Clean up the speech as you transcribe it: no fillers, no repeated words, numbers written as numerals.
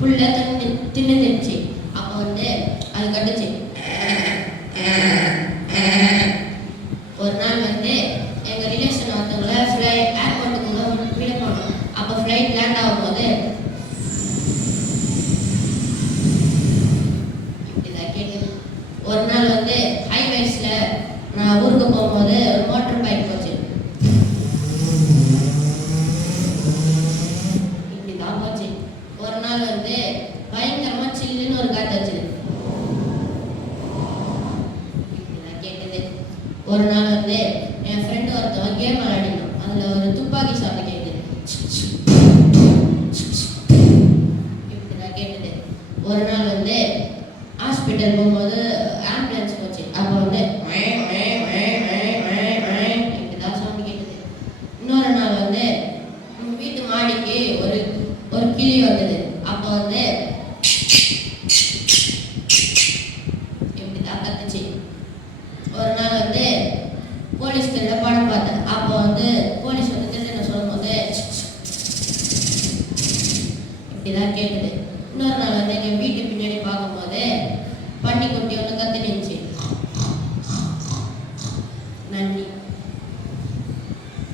புல்ல தின்னுச்சு. அப்போ வந்து அது கட்டுச்சு. ஒரு நாள் வந்து எங்க ரிலேஷன் ஒருத்தவங்கள ஏர்போர்ட்டுக்குள்ள விட போனோம். அப்போ ஃப்ளைட் லேண்ட் ஆகும் போது இப்படிதான் கேட்டது. ஒரு நாள் வந்து ஹைவேஸ்ல நான் ஊருக்கு போகும்போது ஒரு மோட்டர் பைக் போச்சு. இப்படிதான் போச்சு. ஒரு நாள் வந்து பயங்கரமா சில்லுன்னு ஒரு காத்து வச்சுது. இப்படிதான் கேட்டது. ஒரு நாள் வந்து என் ஃப்ரெண்டு ஒருத்தவன் கேம் விளையாடினோம். அதுல ஒரு துப்பாக்கி சவுண்ட் கேட்டது. இப்படிதான் கேட்டது. ஒரு நாள் வந்து ஹாஸ்பிட்டல் போகும்போது ஆம்புலன்ஸ் போச்சு. அப்போ வந்து இப்படிதான் சவுண்ட் கேட்டது. இன்னொரு நாள் வந்து வீட்டு மாடிக்கு ஒரு கிளி வந்தது. அப்போ வந்து இப்படிதான் கத்துச்சு. ஒரு நாள் வந்து போலீஸ் திருட படம் பார்த்தேன். அப்போ வந்து போலீஸ் வந்து திருடனை சொல்லும் போது இப்படிதான் கேட்டது. இன்னொரு நாள் வந்து எங்க வீட்டு பின்னாடி பார்க்கும்போது பன்னிக்குட்டி ஒன்று கத்து நின்றுச்சு. நன்றி.